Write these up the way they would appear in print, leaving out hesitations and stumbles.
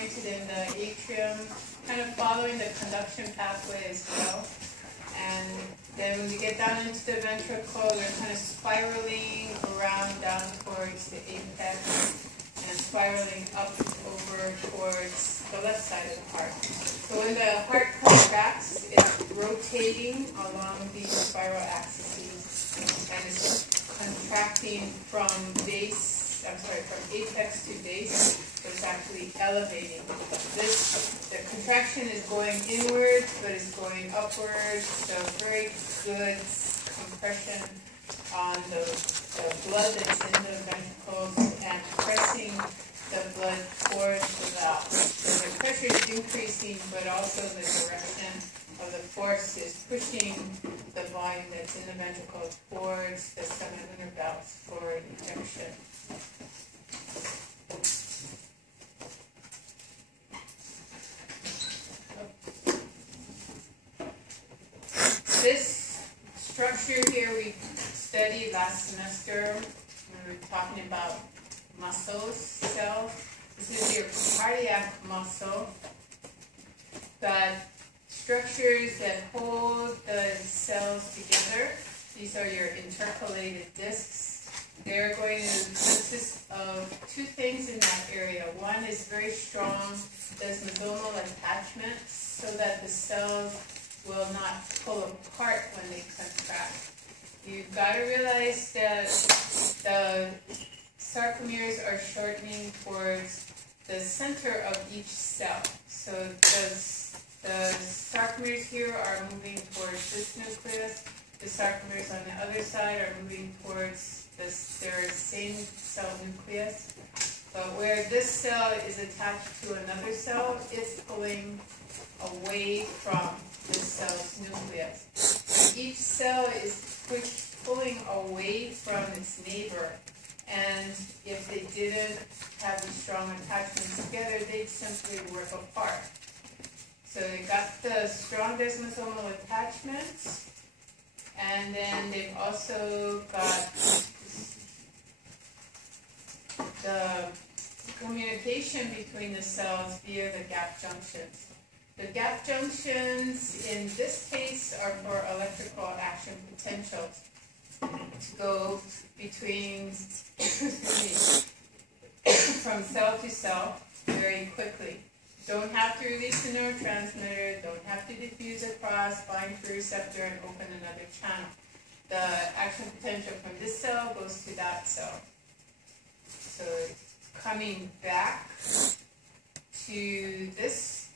oriented in the atrium, kind of following the conduction pathway as well. And then when we get down into the ventricle, we're kind of spiraling around down towards the apex and spiraling up over towards the left side of the heart. So when the heart contracts, it's rotating along these spiral axes and it's contracting from apex to base, so it's actually elevating. The contraction is going inward, but it's going upward, so very good compression on the blood that's in the ventricles and pressing the blood towards the valve. So the pressure is increasing, but also the direction of the force is pushing the volume that's in the ventricle towards the semilunar valves for ejection. This structure here we studied last semester when we were talking about muscle cells. This is your cardiac muscle. Got structures that hold the cells together. These are your intercalated discs. They're going to consist of two things in that area. One is very strong desmosomal attachments so that the cells will not pull apart when they contract. You've got to realize that the sarcomeres are shortening towards the center of each cell. So the sarcomeres here are moving towards this nucleus. The sarcomeres on the other side are moving towards their same cell nucleus. But where this cell is attached to another cell, it's pulling away from this cell's nucleus. So each cell is pulling away from its neighbor. And if they didn't have these strong attachments together, they'd simply work apart. So they got the strong desmosomal attachments, and then they've also got the communication between the cells via the gap junctions. The gap junctions in this case are for electrical action potentials to go between from cell to cell very quickly. Don't have to release the neurotransmitter, don't have to diffuse across, bind to a receptor, and open another channel. The action potential from this cell goes to that cell. So coming back to this,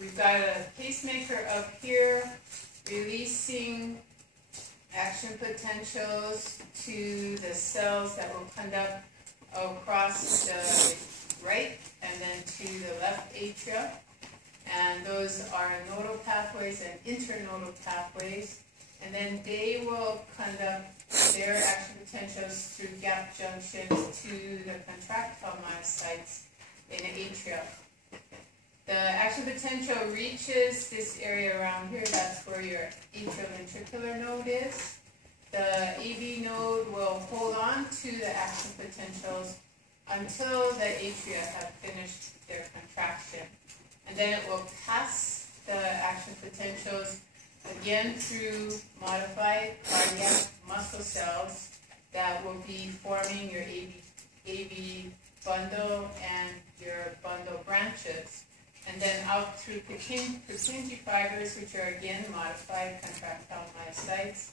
we've got a pacemaker up here releasing action potentials to the cells that will conduct across the right and then to the left atria. And those are nodal pathways and internodal pathways. And then they will conduct their action potentials through gap junctions to the contractile myocytes in the atria. The action potential reaches this area around here. That's where your atrioventricular node is. The AV node will hold on to the action potentials until the atria have finished their contraction. And then it will pass the action potentials again through modified cardiac muscle cells that will be forming your AV bundle and your bundle branches. And then out through Purkinje fibers, which are again modified contractile myocytes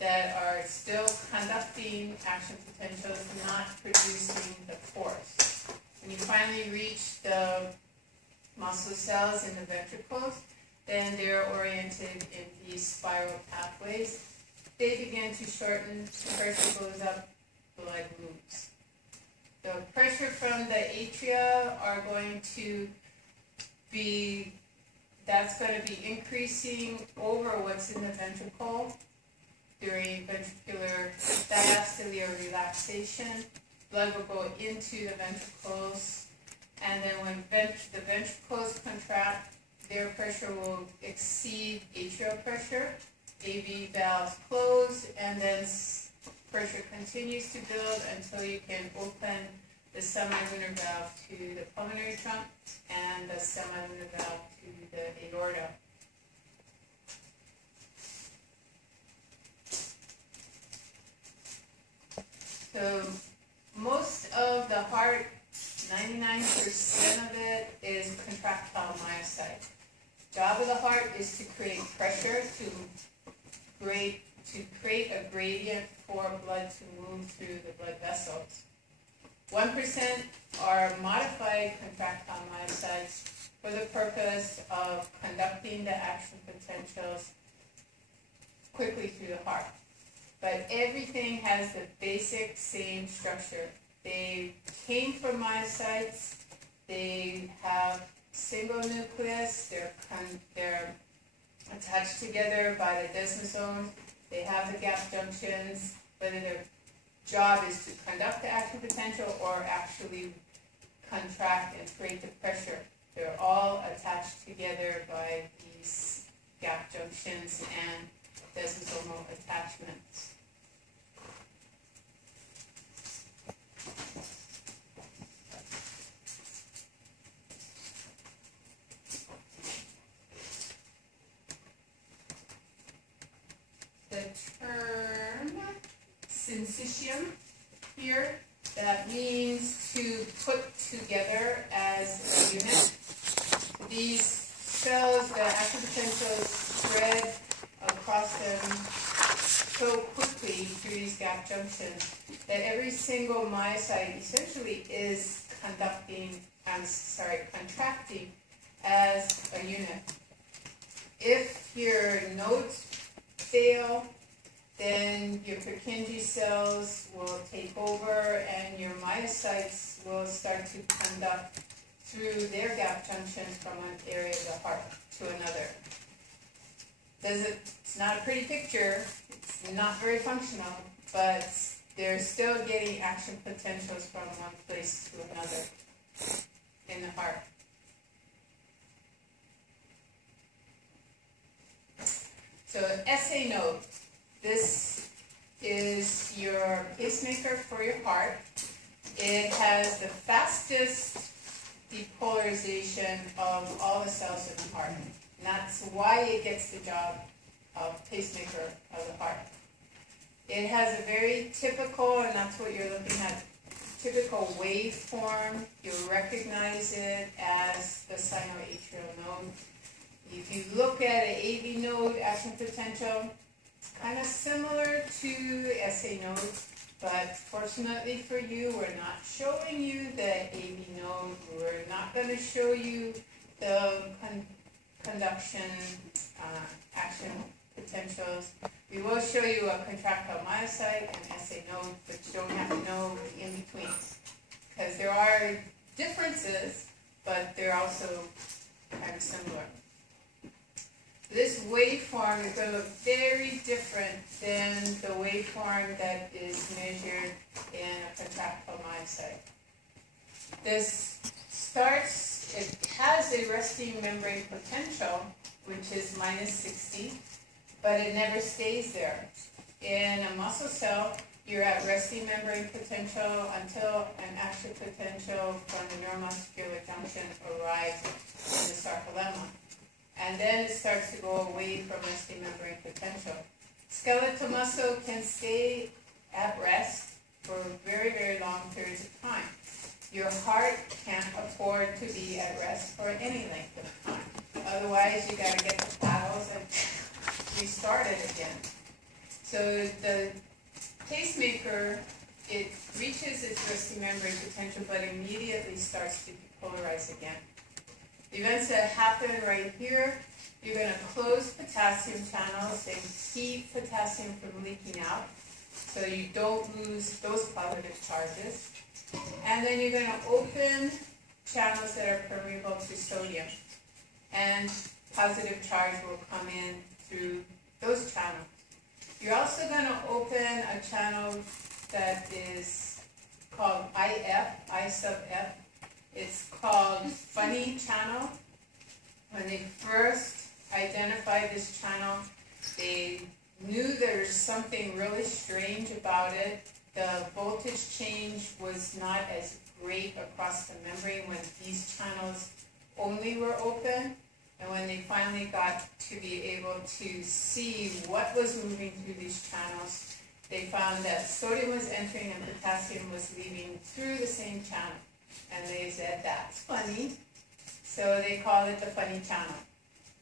that are still conducting action potentials, not producing the force. When you finally reach the muscle cells in the ventricles, then they're oriented in these spiral pathways. They begin to shorten, pressure goes up, blood moves. The pressure from the atria are going to be, that's going to be increasing over what's in the ventricle during ventricular diastole or relaxation. Blood will go into the ventricles, and then when the ventricles contract, their pressure will exceed atrial pressure. AV valves close, and then pressure continues to build until you can open the semilunar valve to the pulmonary trunk, and the the semilunar valve to the aorta. So most of the heart, 99% of it is contractile myocyte. Job of the heart is to create pressure, to create a gradient for blood to move through the blood vessels. 1% are modified contractile myocytes for the purpose of conducting the action potentials quickly through the heart. But everything has the basic same structure. They came from myocytes. They have single nucleus. They're attached together by the desmosome. They have the gap junctions. Whether their job is to conduct the action potential or actually contract and create the pressure, they're all attached together by these gap junctions and desmosomal attachments. The term syncytium here, that means to put together as a unit. These cells, the action potentials spread across them so quickly through these gap junctions that every single myocyte essentially is contracting as a unit. If your nodes fail, then your Purkinje cells will take over and your myocytes will start to conduct through their gap junctions from one area of the heart to another. It's not a pretty picture, it's not very functional, but they're still getting action potentials from one place to another in the heart. So SA node, this is your pacemaker for your heart. It has the fastest depolarization of all the cells in the heart. And that's why it gets the job of pacemaker of the heart. It has a very typical, and that's what you're looking at, typical waveform. You'll recognize it as the sinoatrial node. If you look at an AV node action potential, it's kind of similar to SA node, but fortunately for you, we're not showing you the AV node. We're not going to show you the conduction action potentials. We will show you a contractile myocyte and SA node, but you don't have to know the in-between. Because there are differences, but they're also kind of similar. This waveform is going to look very different than the waveform that is measured in a contractile myocyte. This it has a resting membrane potential, which is -60, but it never stays there. In a muscle cell, you're at resting membrane potential until an action potential from the neuromuscular junction arrives in the sarcolemma. And then it starts to go away from resting membrane potential. Skeletal muscle can stay at rest for very, very long periods of time. Your heart can't afford to be at rest for any length of time. Otherwise, you got to get the paddles and restart it again. So the pacemaker, it reaches its resting membrane potential, but immediately starts to depolarize again. The events that happen right here, you're going to close potassium channels and keep potassium from leaking out so you don't lose those positive charges. And then you're going to open channels that are permeable to sodium. And positive charge will come in through those channels. You're also going to open a channel that is called IF, I sub F. It's called funny channel. When they first identified this channel, they knew there was something really strange about it. The voltage change was not as great across the membrane when these channels only were open. And when they finally got to be able to see what was moving through these channels, they found that sodium was entering and potassium was leaving through the same channel. And they said, that's funny. So they call it the funny channel.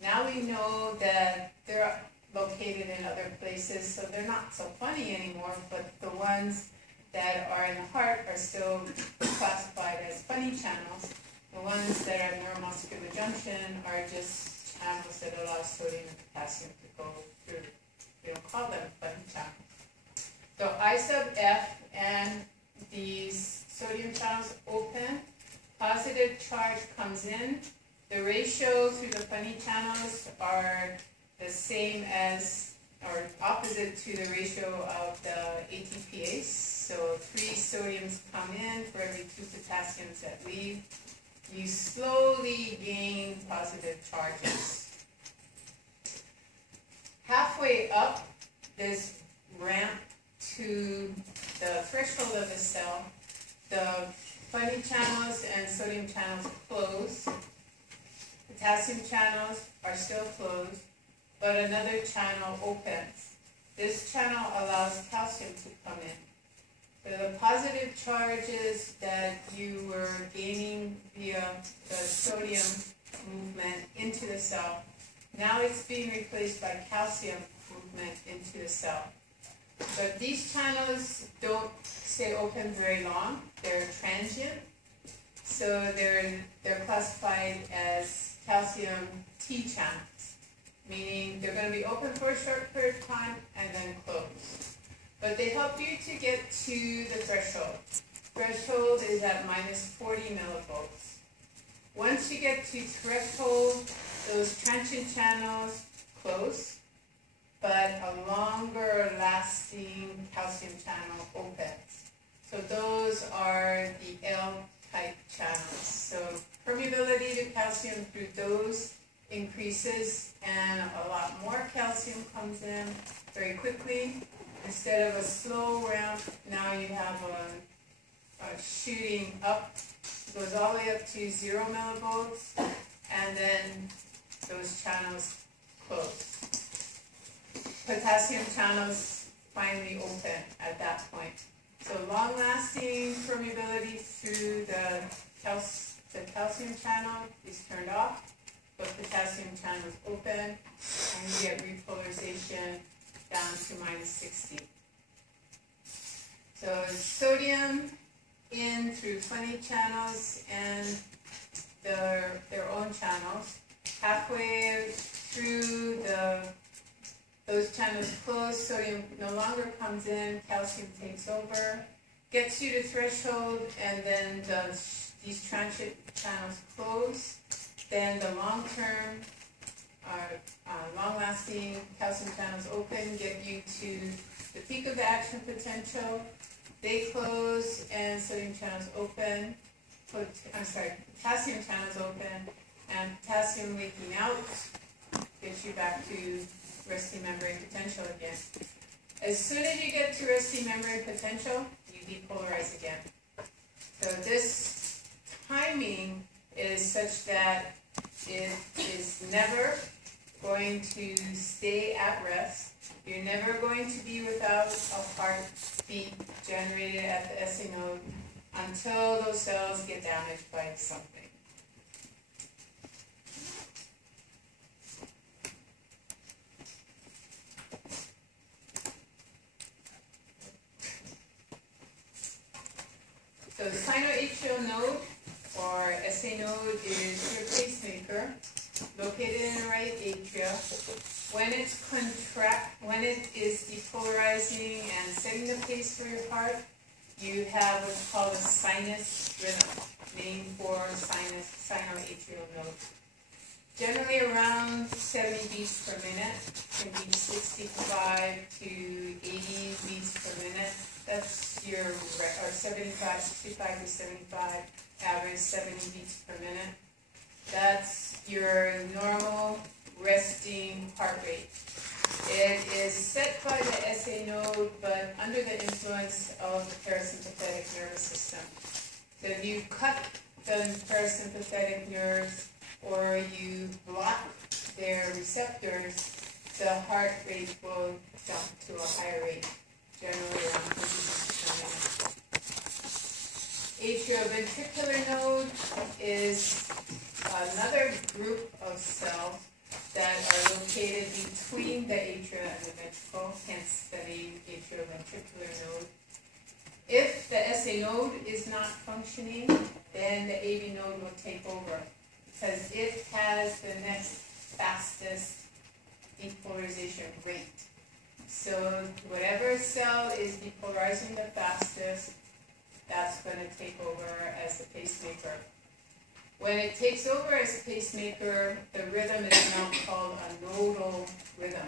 Now we know that they're located in other places, so they're not so funny anymore, but the ones that are in the heart are still classified as funny channels. The ones that are neuromuscular junction are just channels that allow sodium and potassium to go through. We don't call them funny channels. So I sub F and these sodium channels open, positive charge comes in. The ratio through the funny channels are the same as, or opposite to the ratio of the ATPase. So 3 sodiums come in for every 2 potassiums that leave. You slowly gain positive charges. Halfway up this ramp to the threshold of the cell, the funny channels and sodium channels close. Potassium channels are still closed, but another channel opens. This channel allows calcium to come in. So the positive charges that you were gaining via the sodium movement into the cell, now it's being replaced by calcium movement into the cell. But these channels don't stay open very long. They're transient. So they're classified as calcium T channels, meaning they're going to be open for a short period of time and then close. But they help you to get to the threshold. Threshold is at minus 40 millivolts. Once you get to threshold, those transient channels close, but a longer lasting calcium channel opens. So those are the L-type channels. So permeability to calcium through those increases, and a lot more calcium comes in very quickly. Instead of a slow ramp, now you have a shooting up. It goes all the way up to 0 millivolts, and then those channels close. Potassium channels finally open at that point. So long-lasting permeability through the calcium channel is turned off, but potassium channels open, and you get repolarization down to minus 60. So sodium in through funny channels and their own channels. Halfway through those channels close, sodium no longer comes in, calcium takes over, gets you to threshold, and then these transient channels close. Then the long-term, long-lasting calcium channels open, get you to the peak of the action potential. They close, and sodium channels open. Potassium channels open, and potassium leaking out gets you back to resting membrane potential again. As soon as you get to resting membrane potential, you depolarize again. So this timing is such that it is never going to stay at rest. You're never going to be without a heartbeat generated at the SA node until those cells get damaged by something. So the sinoatrial node, or SA node, is your pacemaker, located in the right atria. When it is depolarizing and setting the pace for your heart, you have what's called a sinus rhythm, named for sinoatrial node. Generally around 70 beats per minute, can be 65 to 80 beats per minute. That's your, or 65 to 75, average 70 beats per minute. That's your normal resting heart rate. It is set by the SA node, but under the influence of the parasympathetic nervous system. So if you cut the parasympathetic nerves the heart rate will jump to a higher rate, generally around 20 beats per minute. Atrioventricular node is another group of cells that are located between the atria and the ventricle, hence the name atrioventricular node. If the SA node is not functioning, then the AV node will take over because it has the next fastest depolarization rate. So whatever cell is depolarizing the fastest, that's going to take over as the pacemaker. When it takes over as a pacemaker, the rhythm is now called a nodal rhythm.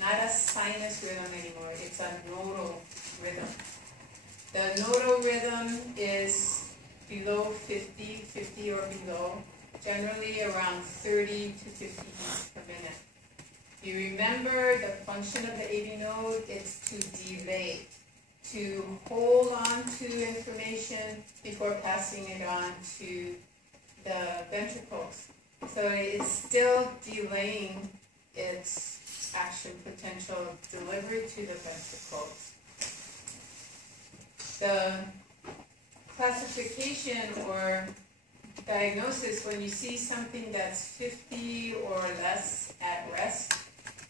Not a sinus rhythm anymore, it's a nodal rhythm. The nodal rhythm is below 50 or below, generally around 30 to 50 beats per minute. You remember the function of the AV node, it's to delay, to hold on to information before passing it on to the ventricles. So it's still delaying its action potential delivery to the ventricles. The classification or diagnosis, when you see something that's 50 or less at rest,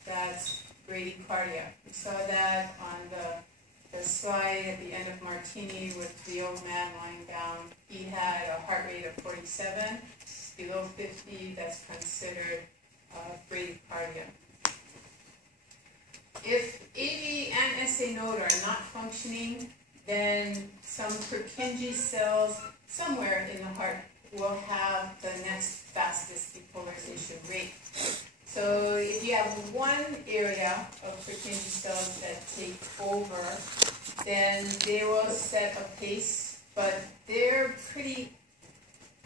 that's bradycardia. We saw that on the slide at the end of Martini with the old man lying down. He had a heart rate of 47. Below 50, that's considered bradycardia. If AV and SA node are not functioning, then some Purkinje cells somewhere in the heart will have the next fastest depolarization rate. So if you have one area of Purkinje cells that take over, then they will set a pace, but they're pretty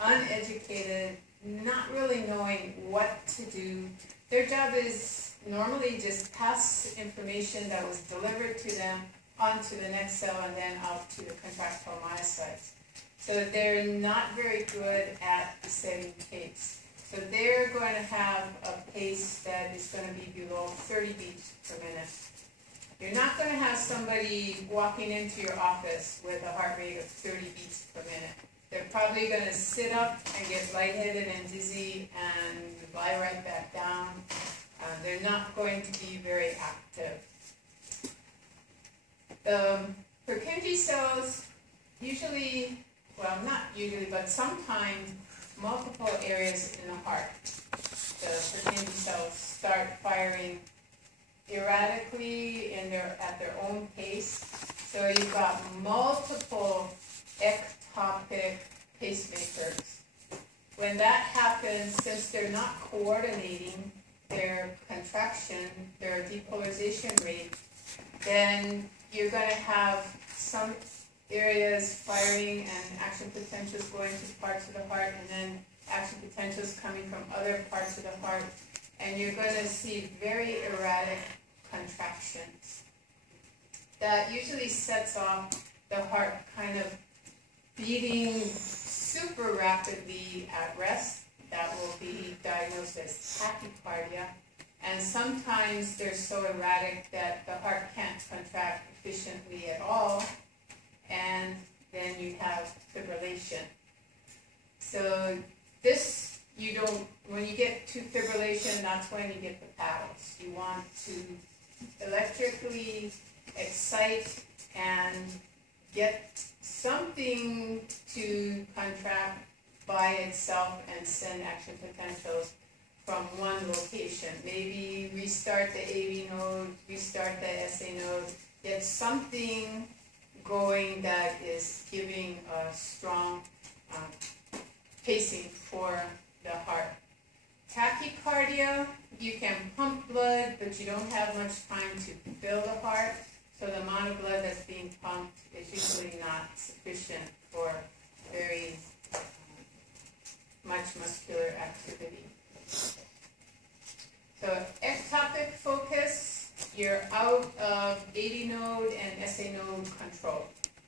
uneducated, not really knowing what to do. Their job is normally just pass information that was delivered to them onto the next cell and then out to the contractile myocytes. So they're not very good at setting pace. So they're going to have a pace that is going to be below 30 beats per minute. You're not going to have somebody walking into your office with a heart rate of 30 beats per minute. They're probably going to sit up and get lightheaded and dizzy and lie right back down. They're not going to be very active. The Purkinje cells usually, well, not usually, but sometimes multiple areas in the heart. The Purkinje cells start firing erratically at their own pace. So you've got multiple ectopic pacemakers. When that happens, since they're not coordinating their contraction, their depolarization rate, then you're going to have some areas firing and action potentials going to parts of the heart, and then action potentials coming from other parts of the heart, and you're going to see very erratic contractions. That usually sets off the heart kind of beating super rapidly at rest. That will be diagnosed as tachycardia. And sometimes they're so erratic that the heart can't contract efficiently at all, and then you have fibrillation. So this, you don't, when you get to fibrillation, that's when you get the paddles. You want to electrically excite and get something to contract by itself and send action potentials from one location. Maybe restart the AV node, restart the SA node, get something going that is giving a strong pacing for the heart. Tachycardia, you can pump blood, but you don't have much time to fill the heart, so the amount of blood that's being pumped is usually not sufficient for very much muscular activity. So ectopic focus, you're out of AV node and SA node control.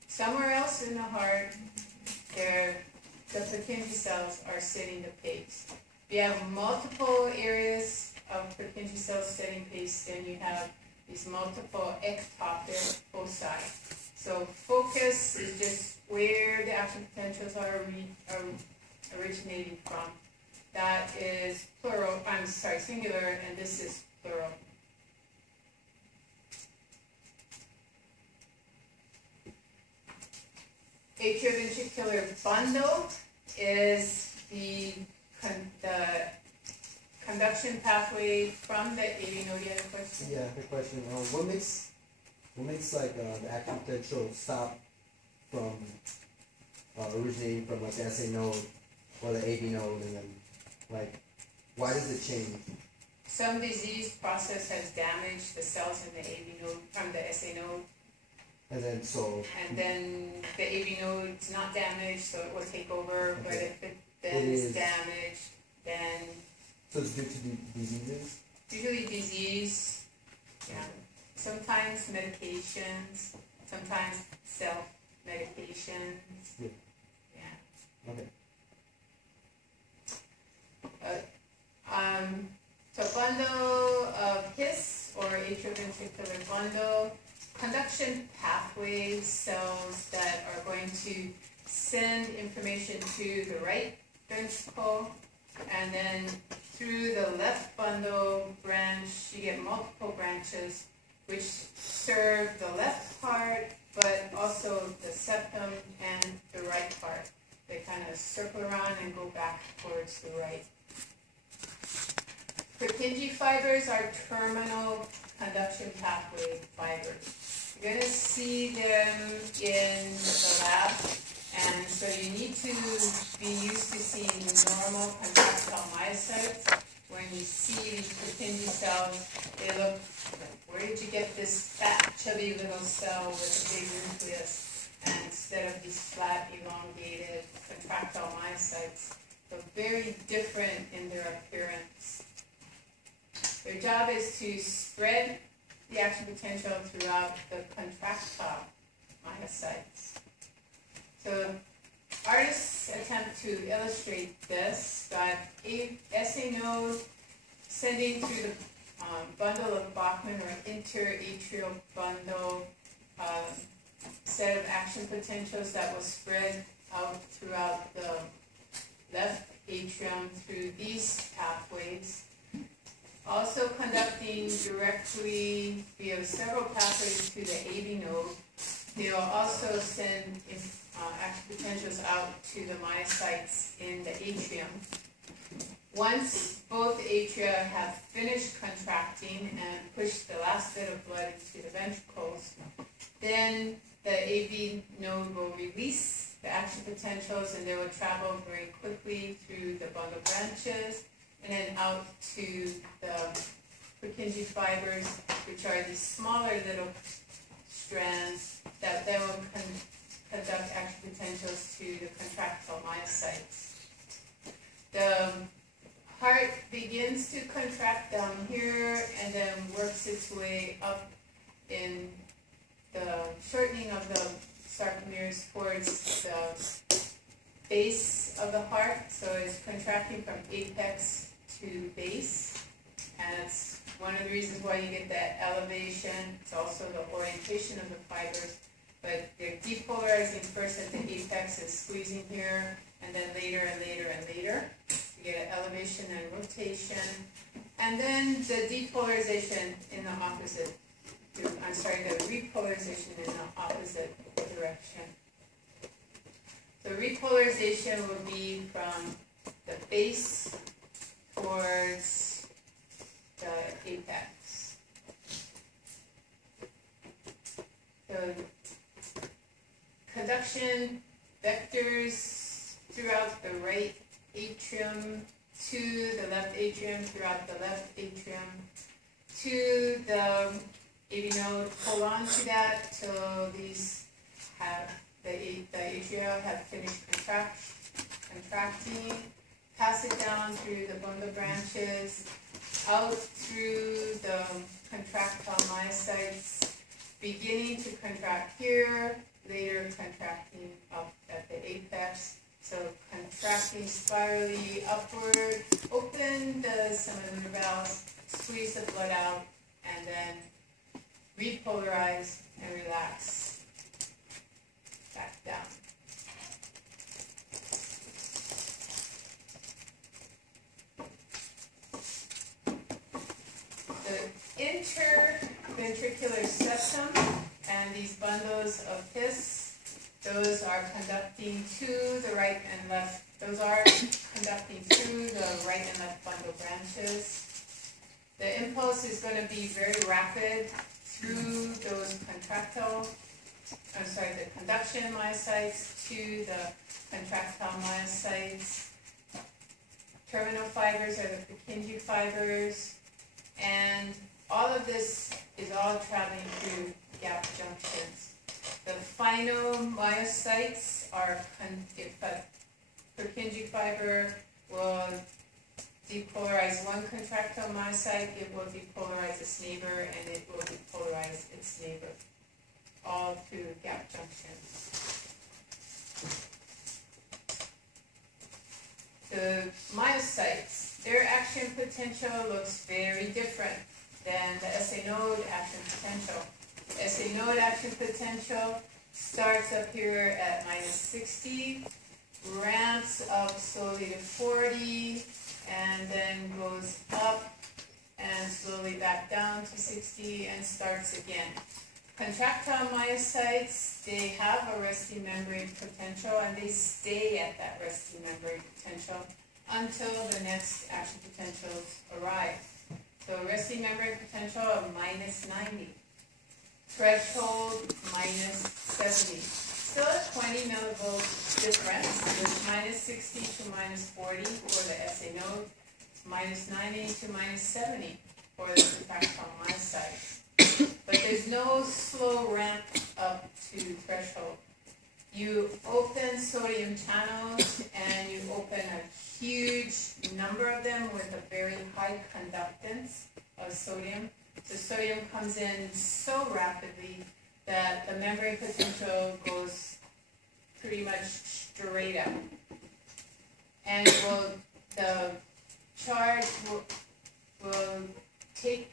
Somewhere else in the heart, the Purkinje cells are setting the pace. You have multiple areas of Purkinje cells setting pace, then you have these multiple ectopic foci. So focus is just where the action potentials are originating from. That is plural, singular, and this is plural. Atrioventricular bundle is the conduction pathway from the AV node. You had a question? Yeah, the question. What makes like the action potential stop from originating from like the SA node or the AV node, and then like why does it change? Some disease process has damaged the cells in the AV node from the SA node. And then the AV node is not damaged, so it will take over. Okay. But if it then is damaged, then so it's due to diseases. Usually disease, yeah. Sometimes medications, sometimes self-medications. Yeah. Yeah. Okay. So bundle of HIS or atrioventricular bundle, conduction pathway cells that are going to send information to the right ventricle, and then through the left bundle branch, you get multiple branches which serve the left part, but also the septum and the right part. They kind of circle around and go back towards the right. Purkinje fibers are terminal conduction pathway fibers. You're going to see them in the lab, and so you need to be used to seeing normal contractile myocytes. When you see these Purkinje cells, they look like, where did you get this fat, chubby little cell with a big nucleus? And instead of these flat, elongated contractile myocytes, they're very different in their appearance. Their job is to spread the action potential throughout the contractile myocytes. So artists attempt to illustrate this. Got a SA node sending through the bundle of Bachmann or interatrial bundle set of action potentials that will spread out throughout the left atrium through these pathways. Also conducting directly via several pathways to the AV node. They'll also send action potentials out to the myocytes in the atrium. Once both atria have finished contracting and pushed the last bit of blood into the ventricles, then the AV node will release the action potentials, and they will travel very quickly through the bundle branches and then out to the Purkinje fibers, which are these smaller little strands that then will conduct action potentials to the contractile myocytes. The heart begins to contract down here and then works its way up in the shortening of the sarcomeres towards the base of the heart. So it's contracting from apex to base, and it's one of the reasons why you get that elevation. It's also the orientation of the fibers, but they're depolarizing first at the apex and squeezing here, and then later and later and later. You get an elevation and rotation, and then the depolarization in the opposite, the repolarization in the opposite direction. The repolarization will be from the base towards the apex. So conduction vectors throughout the right atrium to the left atrium, throughout the left atrium to the AV node. Hold on to that till these have the atria have finished contracting. Pass it down through the bundle branches, out through the contractile myocytes, beginning to contract here, later contracting up at the apex. So contracting spirally upward, open the seminal valves squeeze the blood out, and then repolarize and relax back down. The interventricular septum and these bundles of his, those are conducting to the right and left. Those are conducting through the right and left bundle branches. The impulse is going to be very rapid through those the conduction myocytes to the contractile myocytes. Terminal fibers are the Purkinje fibers, and all of this is all traveling through gap junctions. The final myocytes are, if a Purkinje fiber will depolarize one contractile myocyte, it will depolarize its neighbor, and it will depolarize its neighbor, all through gap junctions. The myocytes, their action potential looks very different than the SA node action potential. SA node action potential starts up here at -60, ramps up slowly to 40, and then goes up and slowly back down to 60 and starts again. Contractile myocytes, they have a resting membrane potential, and they stay at that resting membrane potential until the next action potentials arrive. So resting membrane potential of -90. Threshold -70. Still a 20 millivolt difference with -60 to -40 for the SA node, -90 to -70 for the contractile myocyte. But there's no slow ramp up to threshold. You open sodium channels, and you open a huge number of them with a very high conductance of sodium. So sodium comes in so rapidly that the membrane potential goes pretty much straight up. And the charge will take,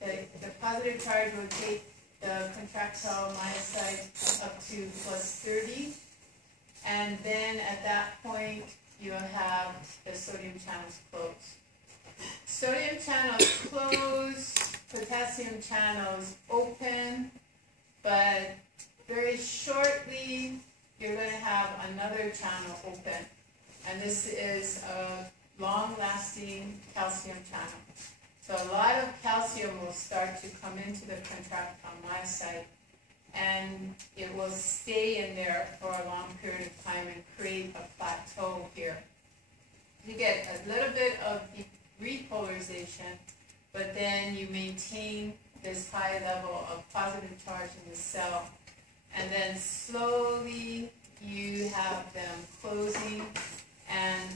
the positive charge will take the contractile myocyte up to +30. And then at that point, you'll have the sodium channels close. Sodium channels close, potassium channels open, but very shortly you're going to have another channel open, and this is a long-lasting calcium channel. So a lot of calcium will start to come into the contractile myocyte, and it will stay in there for a long period of time and create a plateau here. You get a little bit of repolarization, but then you maintain this high level of positive charge in the cell, and then slowly you have them closing, and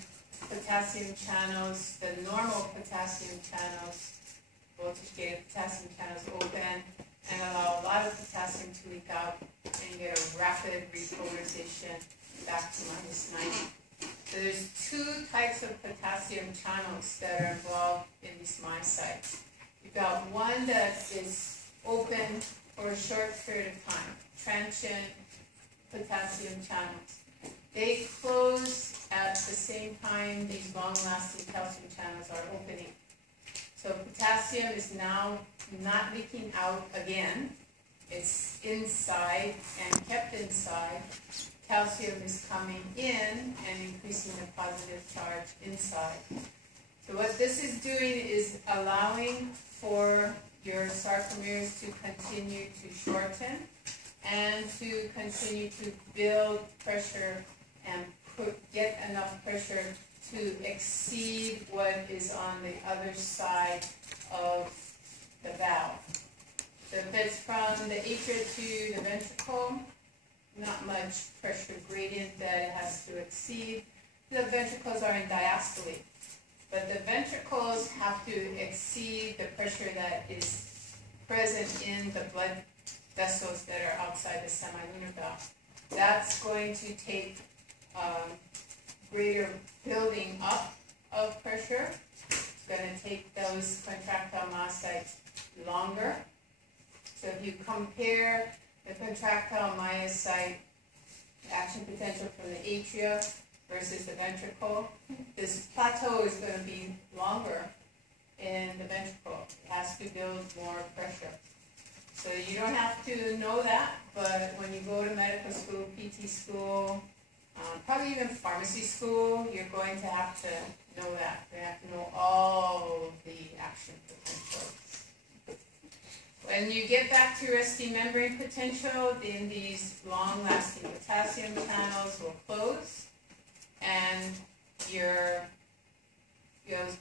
potassium channels, the normal potassium channels, voltage-gated potassium channels open and allow a lot of potassium to leak out, and get a rapid repolarization back to -90. So there's two types of potassium channels that are involved in these myocytes. You've got one that is open for a short period of time, transient potassium channels. They close at the same time these long-lasting calcium channels are opening. So potassium is now not leaking out again. It's inside and kept inside. Calcium is coming in and increasing the positive charge inside. So what this is doing is allowing for your sarcomeres to continue to shorten and to continue to build pressure and get enough pressure to exceed what is on the other side of the valve. So if it's from the atria to the ventricle, not much pressure gradient that it has to exceed. The ventricles are in diastole, but the ventricles have to exceed the pressure that is present in the blood vessels that are outside the semilunar valve. That's going to take greater building up of pressure. It's going to take those contractile myocytes longer. So if you compare the contractile myocyte action potential from the atria versus the ventricle, this plateau is going to be longer in the ventricle. It has to build more pressure. So you don't have to know that, but when you go to medical school, PT school, probably even pharmacy school, you're going to have to know that. You're going to have to know all of the action potentials. When you get back to resting membrane potential, then these long-lasting potassium channels will close, and you'll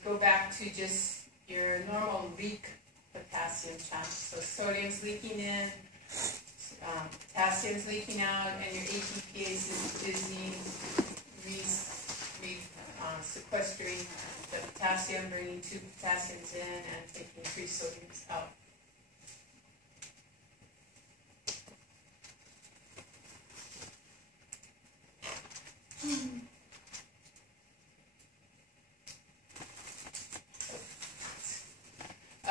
go back to just your normal leak potassium channels. So sodium's leaking in, potassium's leaking out, and your ATPase is busy sequestering the potassium, bringing 2 potassiums in and taking 3 sodiums out.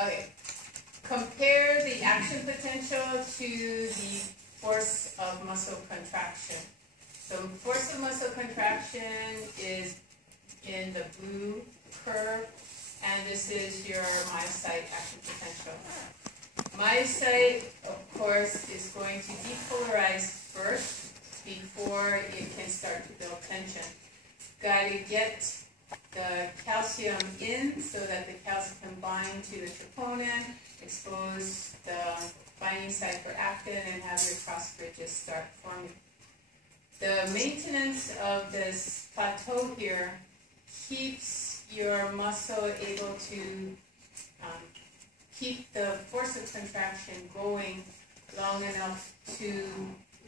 Okay, compare the action potential to the force of muscle contraction. So force of muscle contraction is in the blue curve, and this is your myocyte action potential. Myocyte, of course, is going to depolarize first before it can start to build tension. Got to get the calcium in so that the calcium can bind to the troponin, expose the binding site for actin, and have your cross bridges start forming. The maintenance of this plateau here keeps your muscle able to keep the force of contraction going long enough to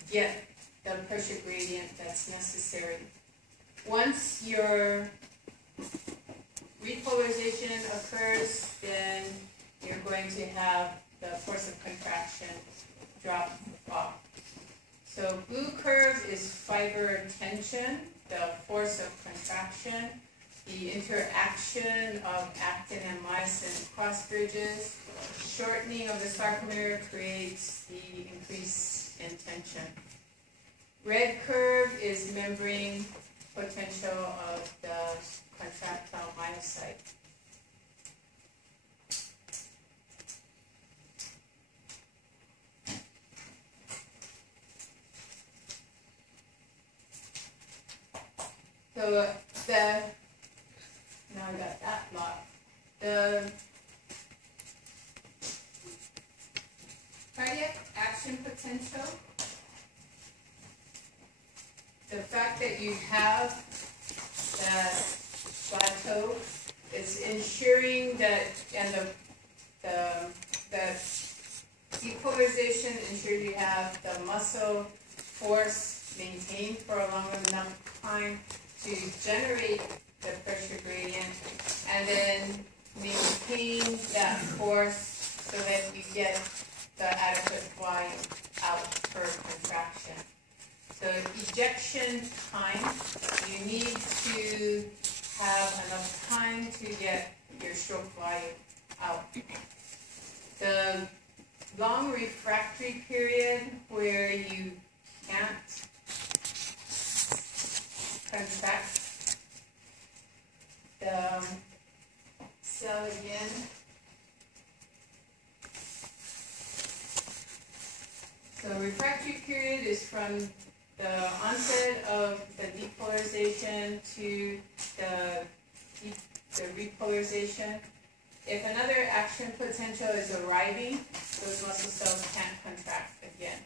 get the pressure gradient that's necessary. Once your repolarization occurs, then you're going to have the force of contraction drop off. So blue curve is fiber tension, the force of contraction, the interaction of actin and myosin cross bridges, shortening of the sarcomere creates the increase in tension. Red curve is membrane potential of the contractile myocyte. So now I got that block. The cardiac action potential, the fact that you have that plateau is ensuring that, and the depolarization ensures you have the muscle force maintained for a long enough time to generate the pressure gradient, and then maintain that force so that you get the adequate volume out per contraction. So ejection time, you need to have enough time to get your stroke volume out. The long refractory period where you can't contract the cell again. So refractory period is from the onset of the depolarization to the repolarization. If another action potential is arriving, those muscle cells can't contract again.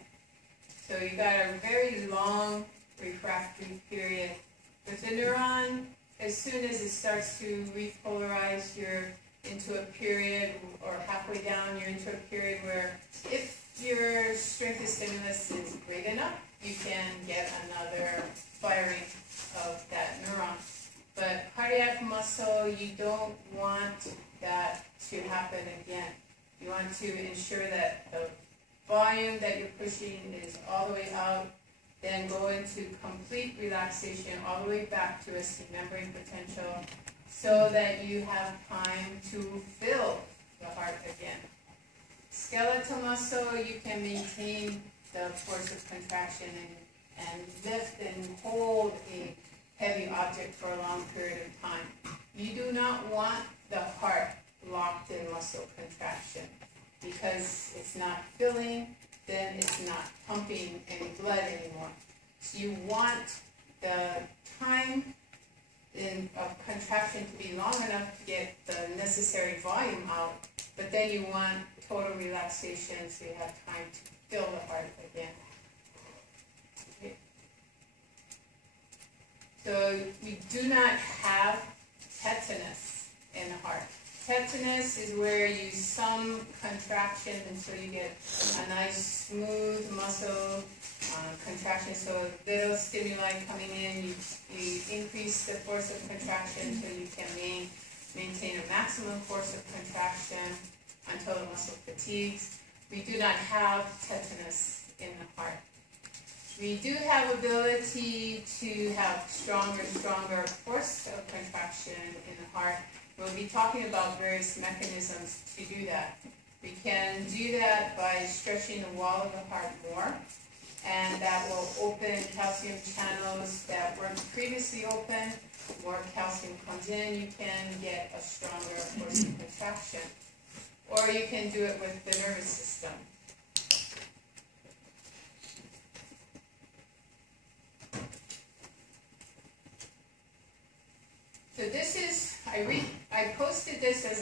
So you got a very long refractory period. With the neuron, as soon as it starts to repolarize, you're into a period, or halfway down, you're into a period where if your strength of stimulus is great enough, you can get another firing of that neuron. But cardiac muscle, you don't want that to happen again. You want to ensure that the volume that you're pushing is all the way out, then go into complete relaxation all the way back to resting membrane potential, so that you have time to fill the heart again. Skeletal muscle, you can maintain the force of contraction and lift and hold a heavy object for a long period of time. You do not want the heart locked in muscle contraction because it's not filling, then it's not pumping any blood anymore. So you want the time of contraction to be long enough to get the necessary volume out, but then you want total relaxation so you have time to fill the heart again. Okay. So you do not have tetanus in the heart. Tetanus is where you sum contraction until you get a nice smooth muscle contraction. So little stimuli coming in, you increase the force of contraction until you can maintain a maximum force of contraction until the muscle fatigues. We do not have tetanus in the heart. We do have ability to have stronger force of contraction in the heart. We'll be talking about various mechanisms to do that. We can do that by stretching the wall of the heart more, and that will open calcium channels that weren't previously open. More calcium comes in, you can get a stronger force of contraction. Or you can do it with the nervous system. So this is, I posted this as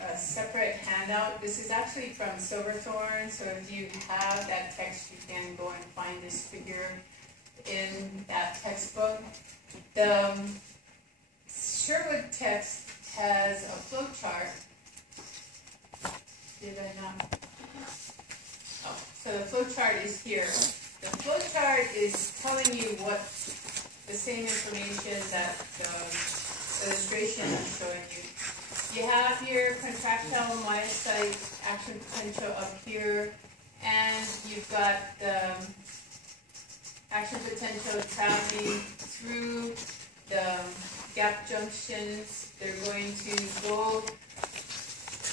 a separate handout. This is actually from Silverthorne, so if you have that text, you can go and find this figure in that textbook. The Sherwood text has a flow chart. Did I not? Oh, so the flow chart is here. The flow chart is telling you what the same information that the illustration I'm showing you. You have your contractile myocyte action potential up here, and you've got the action potential traveling through the gap junctions. They're going to go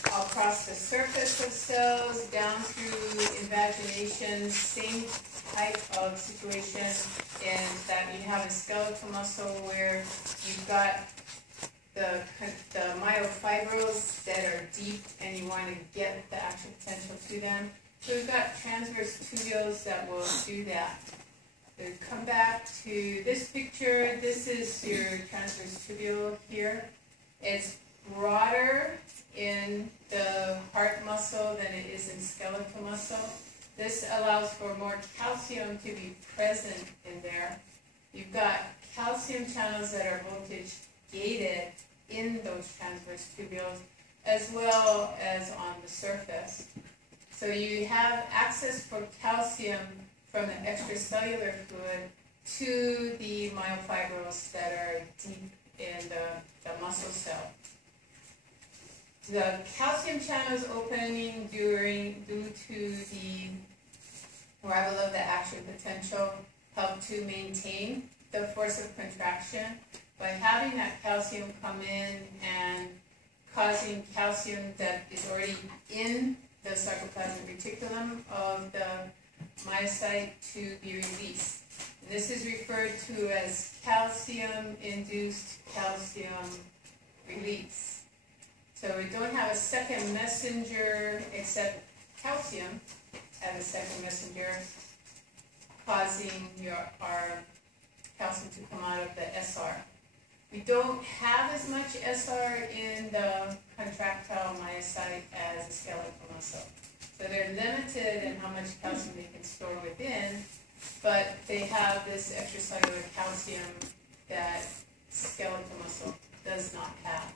across the surface of cells, down through invagination, same type of situation in that you have a skeletal muscle where you've got the myofibrils that are deep and you want to get the action potential to them. So we've got transverse tubules that will do that. So come back to this picture. This is your transverse tubule here. It's broader in the heart muscle than it is in skeletal muscle. This allows for more calcium to be present in there. You've got calcium channels that are voltage gated in those transverse tubules as well as on the surface. So you have access for calcium from the extracellular fluid to the myofibrils that are deep in the muscle cell. The calcium channels opening due to the arrival of the action potential help to maintain the force of contraction. By having that calcium come in and causing calcium that is already in the sarcoplasmic reticulum of the myocyte to be released. And this is referred to as calcium-induced calcium release. So we don't have a second messenger except calcium as a second messenger causing our calcium to come out of the SR. We don't have as much SR in the contractile myocyte as a skeletal muscle. So they're limited in how much calcium they can store within, but they have this extracellular calcium that skeletal muscle does not have.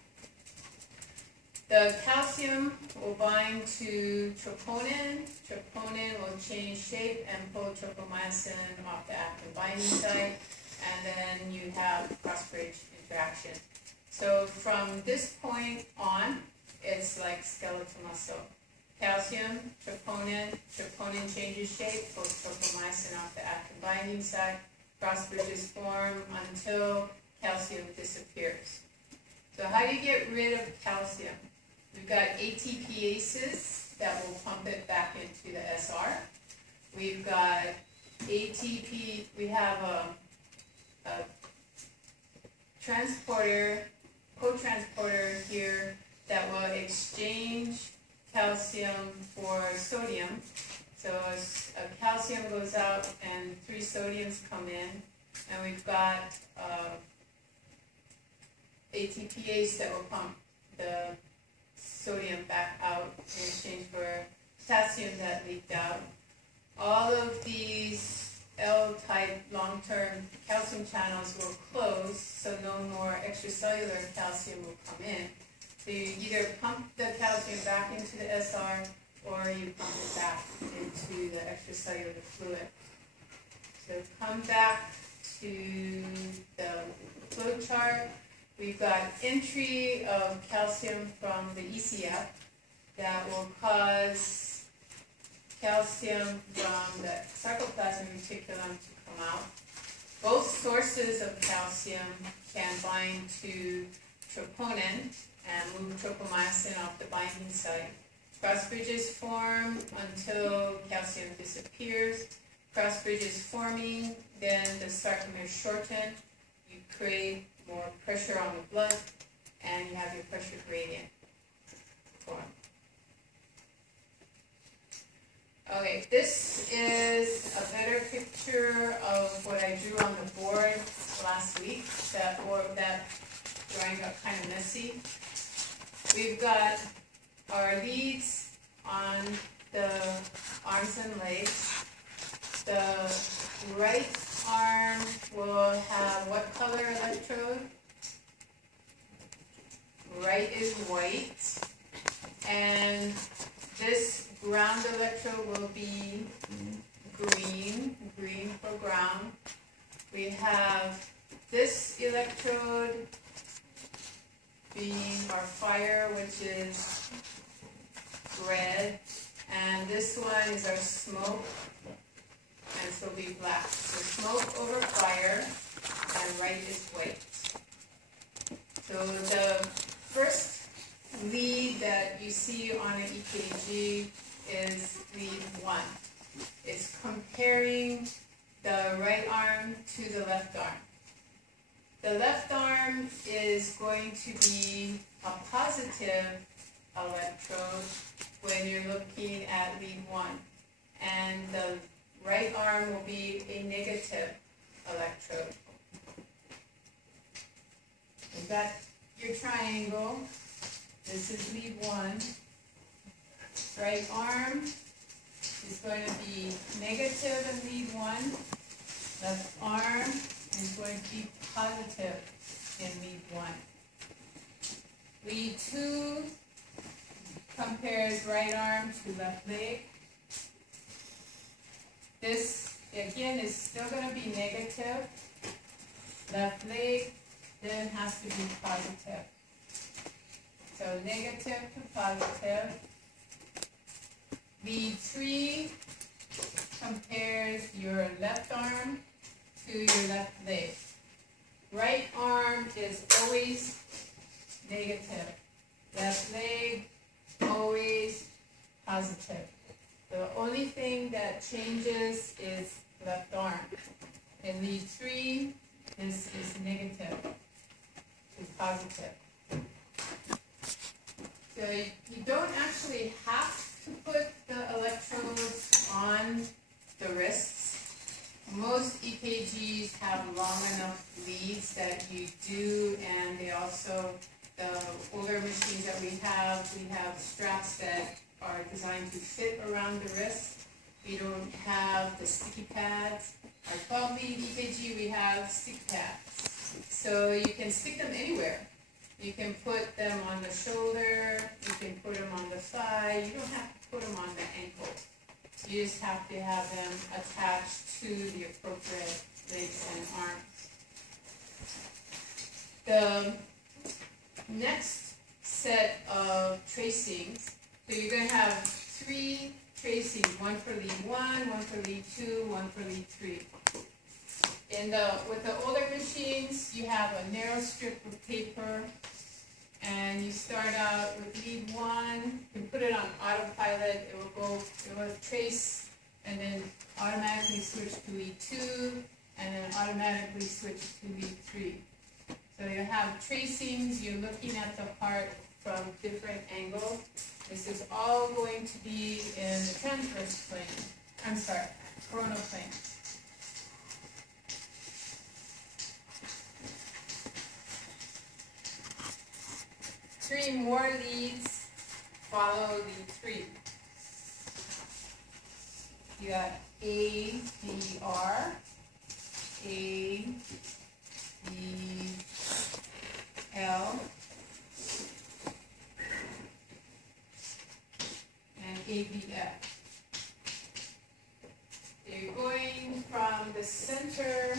The calcium will bind to troponin. Troponin will change shape and pull tropomyosin off the actin binding site, and then you have cross-bridge interaction. So from this point on, it's like skeletal muscle. Calcium, troponin changes shape, pulls tropomyosin off the actin binding site, cross bridges form until calcium disappears. So how do you get rid of calcium? We've got ATPases that will pump it back into the SR. We've got ATP, we have a transporter, co-transporter here that will exchange calcium for sodium. So a calcium goes out and 3 sodiums come in, and we've got ATPase that will pump the sodium back out in exchange for potassium that leaked out. All of these L-type long-term calcium channels will close, so no more extracellular calcium will come in. So you either pump the calcium back into the SR or you pump it back into the extracellular fluid. So come back to the flow chart. We've got entry of calcium from the ECF that will cause calcium from the sarcoplasmic reticulum to come out. Both sources of calcium can bind to troponin and move tropomyosin off the binding site. Cross bridges form until calcium disappears. Cross bridges forming, then the sarcomere shorten. You create more pressure on the blood, and you have your pressure gradient form. Okay, this is a better picture of what I drew on the board last week. That drawing got kind of messy. We've got our leads on the arms and legs. The right arm will have what color electrode? Right is white. And this ground electrode will be green for ground. We have this electrode being our fire, which is red, and this one is our smoke, and this will be black. So smoke over fire, and right is white. So the first lead that you see on an EKG is lead 1. It's comparing the right arm to the left arm. The left arm is going to be a positive electrode when you're looking at lead 1, and the right arm will be a negative electrode. You've got your triangle. This is lead 1. Right arm is going to be negative in lead 1. Left arm is going to be positive in lead 1. Lead 2 compares right arm to left leg. This, again, is still going to be negative. Left leg then has to be positive. So negative to positive. Lead 3 compares your left arm to your left leg. Right arm is always negative. Left leg, always positive. The only thing that changes is left arm. In lead 3, this is negative to positive. So you don't actually have to put the electrodes on the wrists. Most EKGs have long enough leads that you do, and they also, the older machines that we have straps that are designed to fit around the wrist. We don't have the sticky pads. Our 12-lead EKG, we have sticky pads. So you can stick them anywhere. You can put them on the shoulder, you can put them on the thigh, you don't have to put them on the ankle. You just have to have them attached to the appropriate legs and arms. The next set of tracings, so you're going to have 3 tracings, one for lead 1, one for lead 2, one for lead 3. With the older machines, you have a narrow strip of paper and you start out with lead 1, you put it on autopilot, it will trace and then automatically switch to lead 2 and then automatically switch to lead 3. So you have tracings, you're looking at the heart from different angles. This is all going to be in the transverse plane, coronal plane. Three more leads follow lead 3. You got A, B, R, A, B, L, and A, B, F. You're going from the center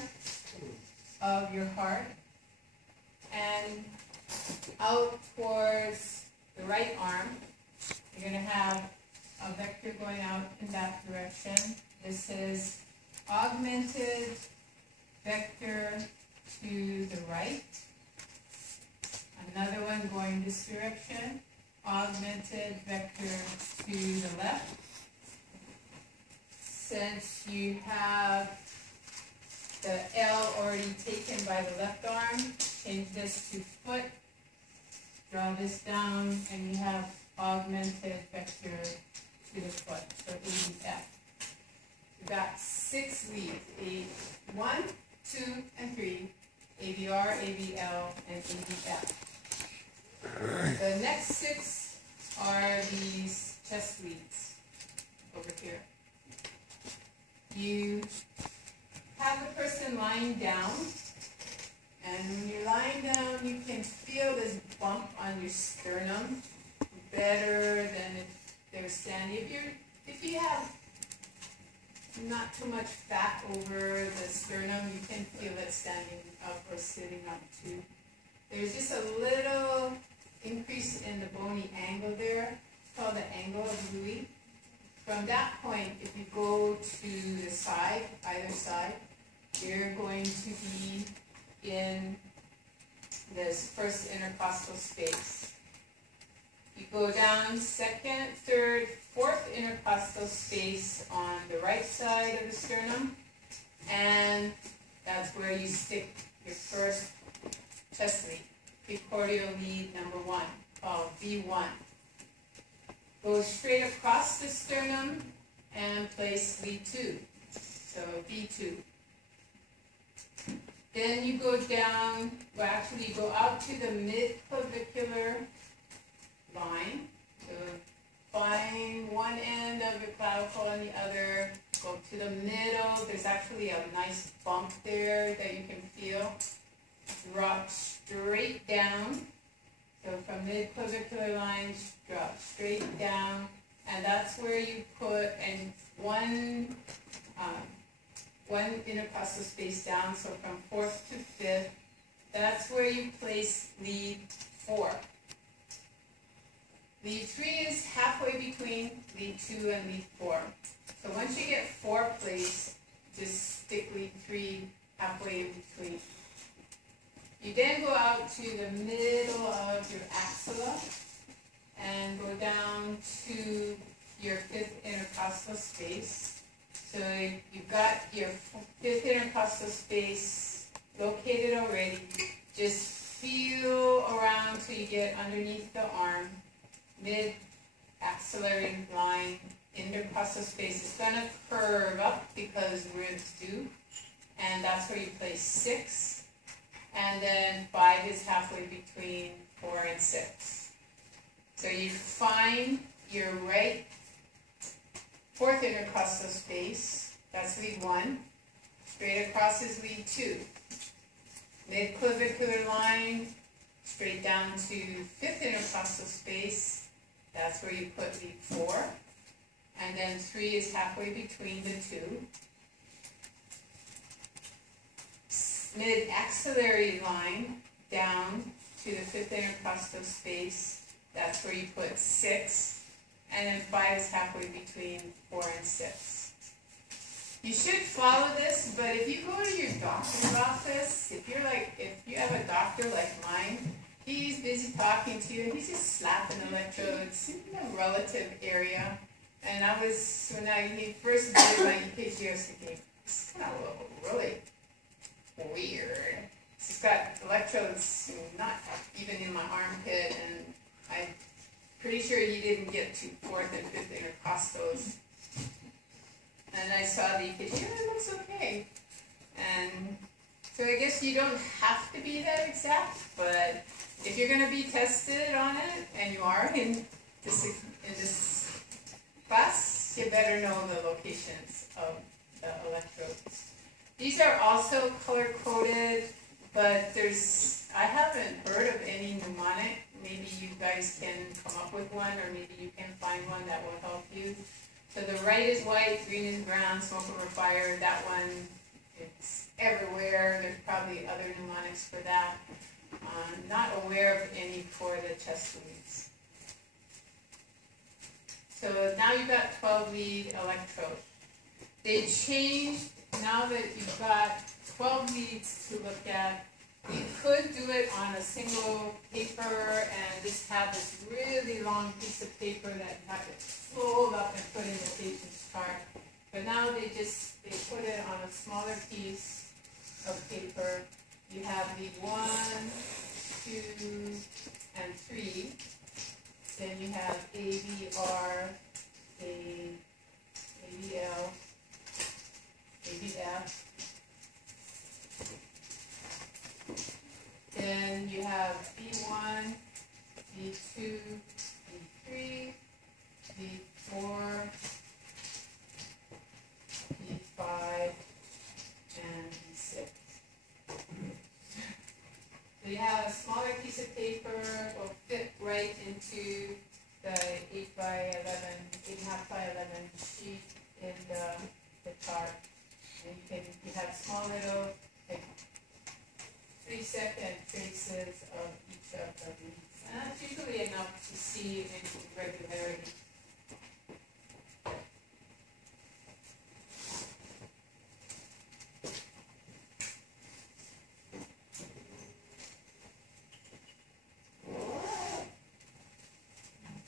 of your heart and out towards the right arm. You're going to have a vector going out in that direction. This is augmented vector to the right. Another one going this direction. Augmented vector to the left. Since you have the L already taken by the left arm, change this to foot. Draw this down, and you have augmented vector to the foot, so ABF. You've got 6 leads, A1, 2, and 3, ABR, ABL, and ABF. The next 6 are these chest leads over here. You have the person lying down, and when you're lying down, you can feel this bump on your sternum better than if they're standing. If you have not too much fat over the sternum, you can feel it standing up or sitting up too. There's just a little increase in the bony angle there. It's called the angle of Louis. From that point, if you go to the side, either side, you're going to be in this first intercostal space. You go down second, third, fourth intercostal space on the right side of the sternum, and that's where you stick your first chest lead, precordial lead number 1, called B1. Go straight across the sternum and place lead 2, so B2. Then you go down, well actually you go out to the mid-clavicular line. So find one end of your clavicle and the other, go to the middle. There's actually a nice bump there that you can feel. Drop straight down. So from mid-clavicular line, drop straight down. And that's where you put one intercostal space down, so from 4th to 5th, that's where you place lead 4. Lead 3 is halfway between lead 2 and lead 4. So once you get 4 placed, just stick lead 3 halfway in between. You then go out to the middle of your axilla and go down to your 5th intercostal space. So you've got your 5th intercostal space located already. Just feel around till you get underneath the arm, mid-axillary line, intercostal space. It's going to curve up because ribs do. And that's where you place 6. And then 5 is halfway between 4 and 6. So you find your right 4th intercostal space, that's lead 1. Straight across is lead 2. Mid-clavicular line, straight down to 5th intercostal space, that's where you put lead 4. And then 3 is halfway between the 2. Mid-axillary line, down to the 5th intercostal space, that's where you put 6. And then 5 is halfway between 4 and 6. You should follow this, but if you go to your doctor's office, if you have a doctor like mine, he's busy talking to you, and he's just slapping electrodes in the relative area. And when he first did my EKG, I was thinking, it's kind of really weird. He's got electrodes not even in my armpit, and I'm pretty sure he didn't get to fourth and fifth intercostals. And I saw the EKG, it looks okay. And so I guess you don't have to be that exact, but if you're going to be tested on it, and you are in this class, you better know the locations of the electrodes. These are also color-coded, but I haven't heard of any mnemonic. Maybe you guys can come up with one, or maybe you can find one that will help you. So the right is white, green is brown, smoke over fire. That one, it's everywhere. There's probably other mnemonics for that. Not aware of any for the chest leads. So now you've got 12 lead electrodes. They changed, now that you've got 12 leads to look at, you could do it on a single paper and just have this really long piece of paper that you have to fold up and put in the patient's chart. But now they put it on a smaller piece of paper. You have the 1, 2, and 3. Then you have A, B, R, A, B, L, A, B, F. Then you have B1, B2, B3, B4, B5, and B6. So you have a smaller piece of paper will fit right into the 8 by 11, 8.5 by 11 sheet in the chart. And you have small little 3-second traces of each of the leads. And that's usually enough to see any irregularity.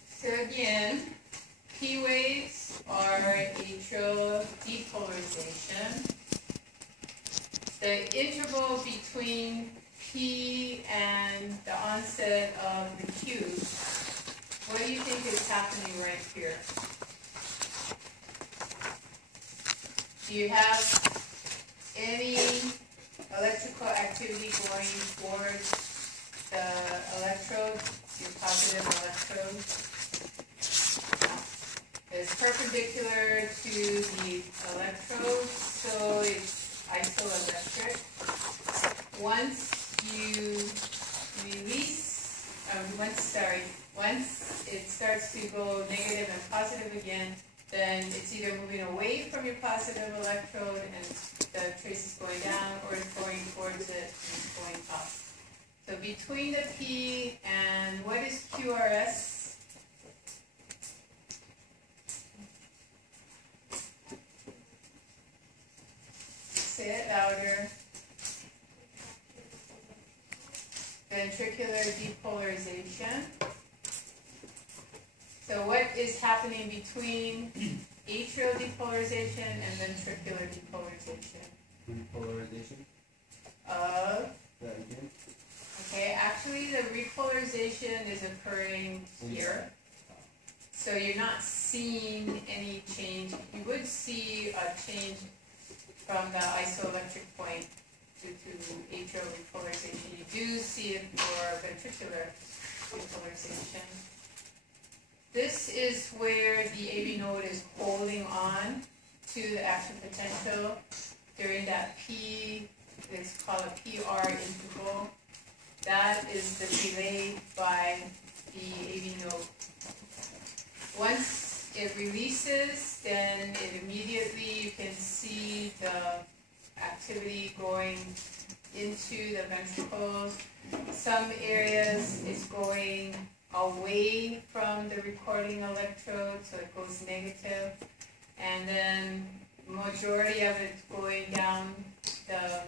So again, P waves are atrial depolarization. The interval between P and the onset of the Q, what do you think is happening right here? Do you have any electrical activity going towards the electrode, your positive electrode? It's perpendicular to the electrode, so it's isoelectric. Once you release, once it starts to go negative and positive again, then it's either moving away from your positive electrode and the trace is going down, or it's going towards it and it's going up. So between the P and what is QRS? Say it louder. Ventricular depolarization. So what is happening between atrial depolarization and ventricular depolarization? Repolarization. Of? That again? Okay, actually the repolarization is occurring here. So you're not seeing any change. You would see a change from the isoelectric point due to atrial repolarization. You do see it for ventricular repolarization. This is where the AV node is holding on to the action potential during that P, it's called a PR interval. That is the delay by the AV node. Once it releases, then it immediately, you can see the activity going into the ventricles. Some areas is going away from the recording electrode, so it goes negative. And then majority of it's going down the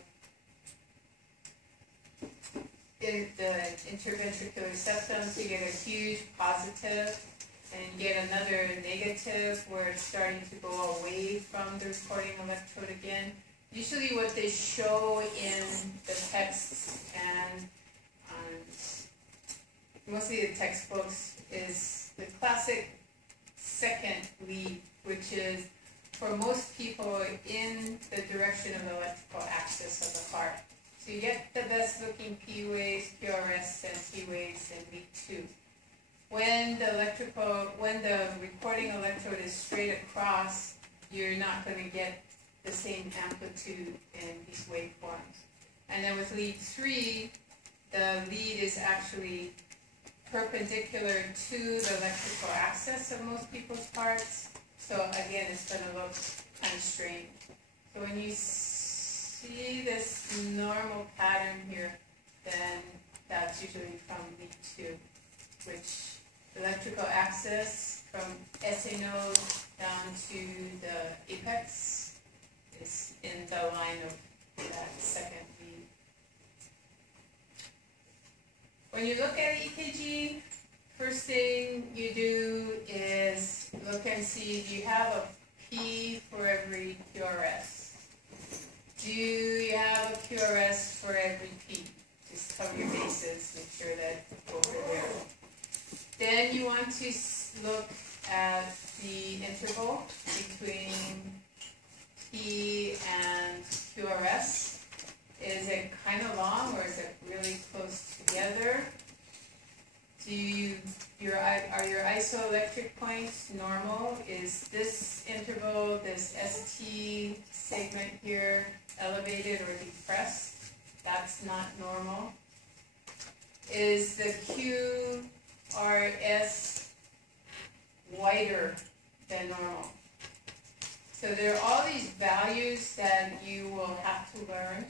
in the interventricular septum, so you get a huge positive, and you get another negative where it's starting to go away from the recording electrode again. Usually what they show in the texts and mostly the textbooks is the classic second lead, which is for most people in the direction of the electrical axis of the heart. So you get the best looking P waves, QRS, and T waves in lead 2. When the recording electrode is straight across, you're not going to get the same amplitude in these waveforms. And then with lead 3, the lead is actually perpendicular to the electrical axis of most people's hearts. So again, it's going to look kind of strange. So when you see this normal pattern here, then that's usually from lead 2, which electrical axis from SA node down to the apex is in the line of that second lead. When you look at EKG, first thing you do is look and see, do you have a P for every QRS? Do you have a QRS for every P? Just cover your bases, make sure that both are there. Then you want to look at the interval between P and QRS. Is it kind of long or is it really close together? Are your isoelectric points normal? Is this interval, this ST segment here, elevated or depressed? That's not normal. Is the QRS wider than normal? So there are all these values that you will have to learn.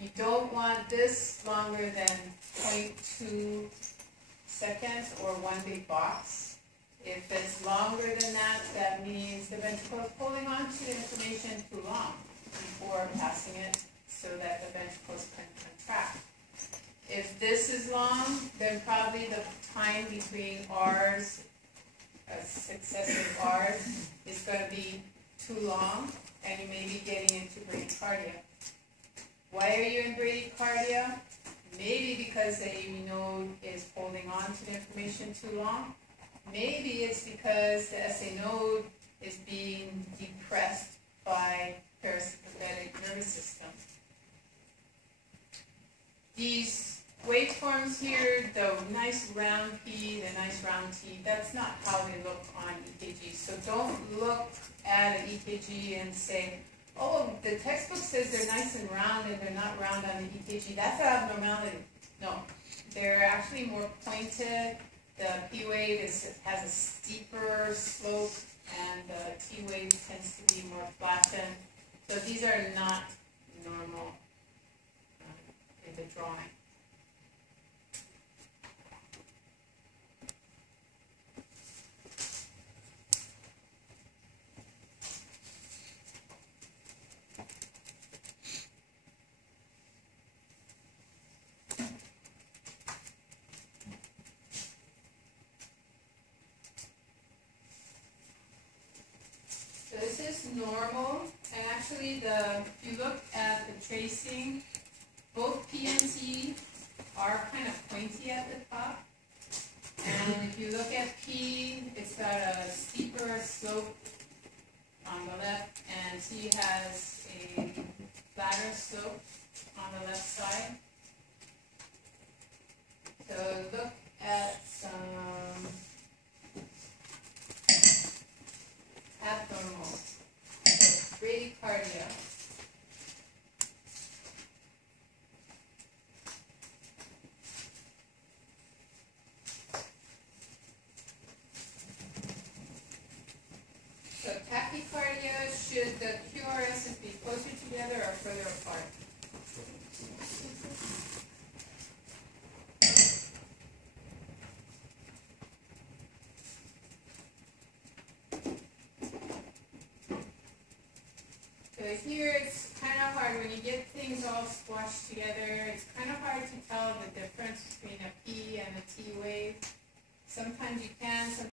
You don't want this longer than 0.2 seconds or one big box. If it's longer than that, that means the ventricle is holding on to the information too long before passing it so that the ventricles can contract. If this is long, then probably the time between R's, successive R's, is going to be too long, and you may be getting into bradycardia. Why are you in bradycardia? Maybe because the AV node is holding on to the information too long. Maybe it's because the SA node is being depressed by parasympathetic nervous system. These waveforms here, the nice round P, the nice round T, that's not how they look on EKG. So don't look at an EKG and say, oh, the textbook says they're nice and round and they're not round on the EKG. That's an abnormality. No, they're actually more pointed. The P wave has a steeper slope and the T wave tends to be more flattened. So these are not normal in the drawing. This is normal, and actually if you look at the tracing, both P and T are kind of pointy at the top. And if you look at P, it's got a steeper slope on the left, and T has a flatter slope on the left side. So look at some abnormal, so bradycardia. So tachycardia, should the QRSs be closer together or further apart? But here it's kind of hard when you get things all squashed together. It's kind of hard to tell the difference between a P and a T wave. Sometimes you can, sometimes